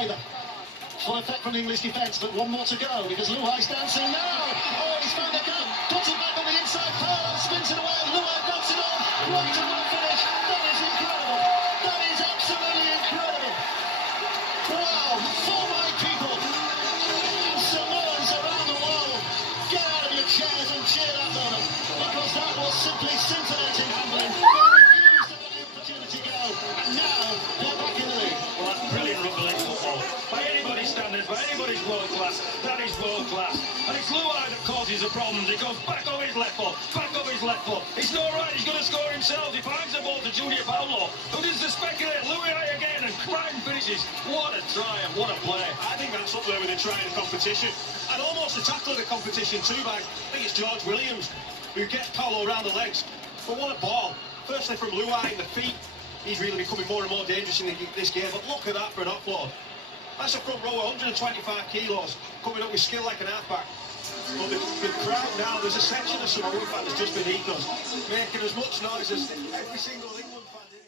either. Full effect from the English defence, but one more to go because Luai's dancing now. Oh, he's found a gap. Puts it back on the inside. Paolo spins it away. Luai knocks it on. Right to one finish. That is incredible. That is absolutely incredible. Wow, for my people, Samoans around the world, get out of your chairs and cheer that moment because that was simply scintillating handling. They refused to let the opportunity go, and now they're back in the league. Well, that's brilliant rugby league football. By anybody's standards, by anybody's world class, that is world class. And it's Luai that causes the problems. He goes back over his left foot, back over his left foot. It's not right, he's going to score himself. He finds the ball to Junior Paulo, who does the speculate. Luai again, and Crichton finishes. What a try and what a play. I think that's up there with the try in the competition. And almost the tackle of the competition too, I think it's George Williams who gets Paulo around the legs. But what a ball. Firstly from Luai in the feet. He's really becoming more and more dangerous in this game. But look at that for an offload. That's a front row, 125 kilos, coming up with skill like an halfback. But the crowd now, there's a section of Samoa fans just beneath us, making as much noise as every single England fan.